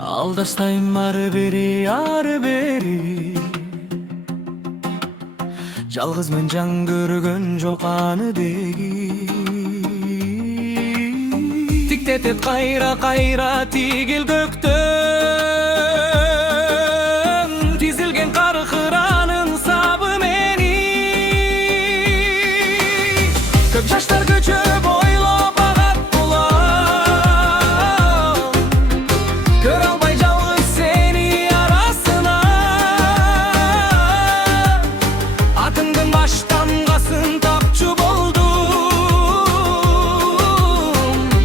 Aldastayım ar beri Жалғыз мен жан көргөн жок аны деги Тиктетет кайра тигил көктөн Тизилген кар кыранын сабы мени Көк жаштар көчөп ойлоп агат булам Көрө албай жалгыз сени арасына Атыңдын баш тамгасын тапчу болдум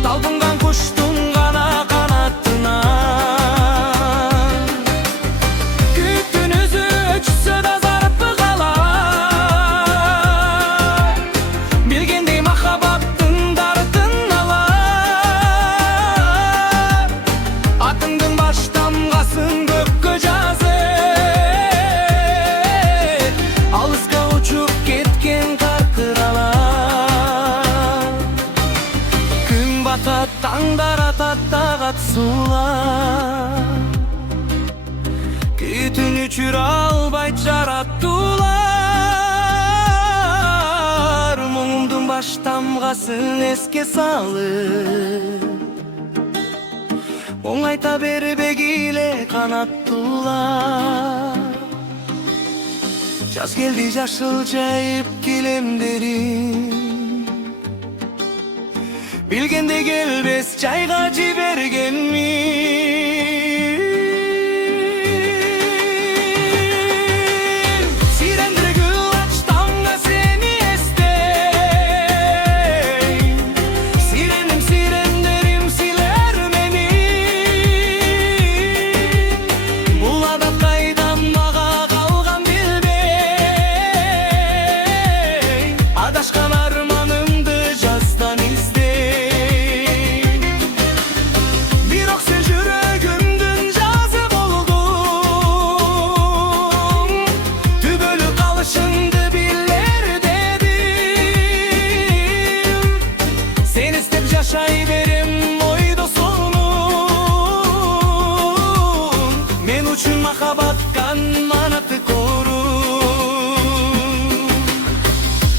Талпынган куштун гана канатына Күтүнүзү өчсө да зарпы калар Билгендей махабаттын дартын алар Атыңдын баш тамгасын көккө жазып Алыска учуп кеткен каркыралар Күн батат, таңдар атат, тагат суулар Күтүн өчүрө албайт жараттуулар Муңумдун баш тамгасын эске салып Оңайта бербегиле канаттуулар Жаз келди жашыл жайып килемдерин Билгенде келбес жайга жибергенмин Сирендир гүл ач таңга сени эстейм Сиреним сирендерим силер мени Бул адат кайдан мага калган билбей Адашкан арманымды жаздан издейм Бирок сен жүрөгүмдүн жазы болдуң Түбөлүк калышыңды билер дедим Сени издеп жашай берем ойдо сонун Мен үчүн махабаттан манаты корун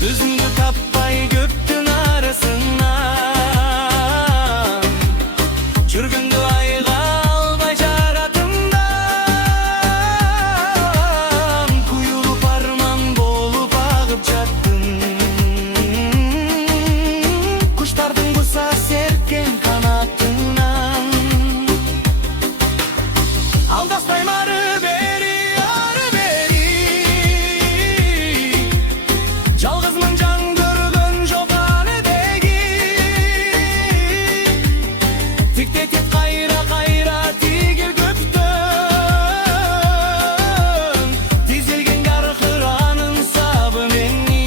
Өзүңдү таппай көптүн арасынан Жүргөндө айга албай жаратымдан Куюлуп арман болуп агып жаттым Куштардын куса серкен канатынан Алдастайм ары бери Жалгызмын жан көргөн жок аны деги Тиктетип кайра тигил көктөн Тизилген каркыранын сабы мени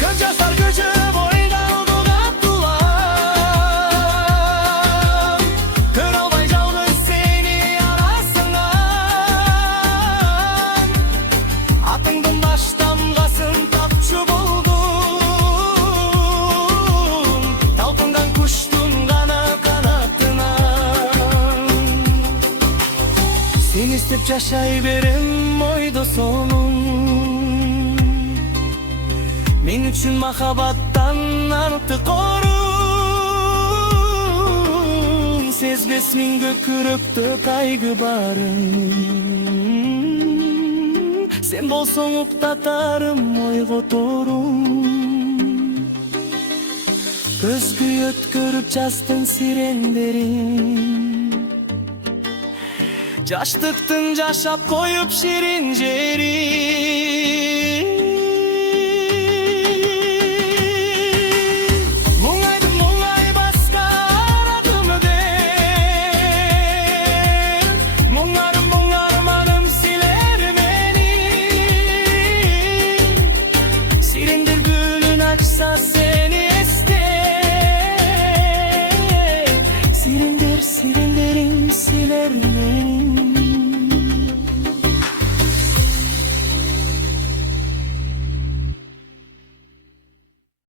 Көк жаштар көчөп ойга алдык аттуулар Көрө албай жалгыз сени арасынан Атыңдын баш тамгасын тапчу болдум Талпынган куштун гана канатынан Сени издеп жашай берем ойдо сонун Мен үчүн махабаттан артык корун Сезбес миң көкүрөктө кайгы барын Сен болсоң уктатарым ойго торун Көзгү өткөрүп жаздын сирендерин Жаштыктын жашап коюп ширин жерин Муңайдым муңай баска арадым деп Муңарым муңарманым силер мени açsa se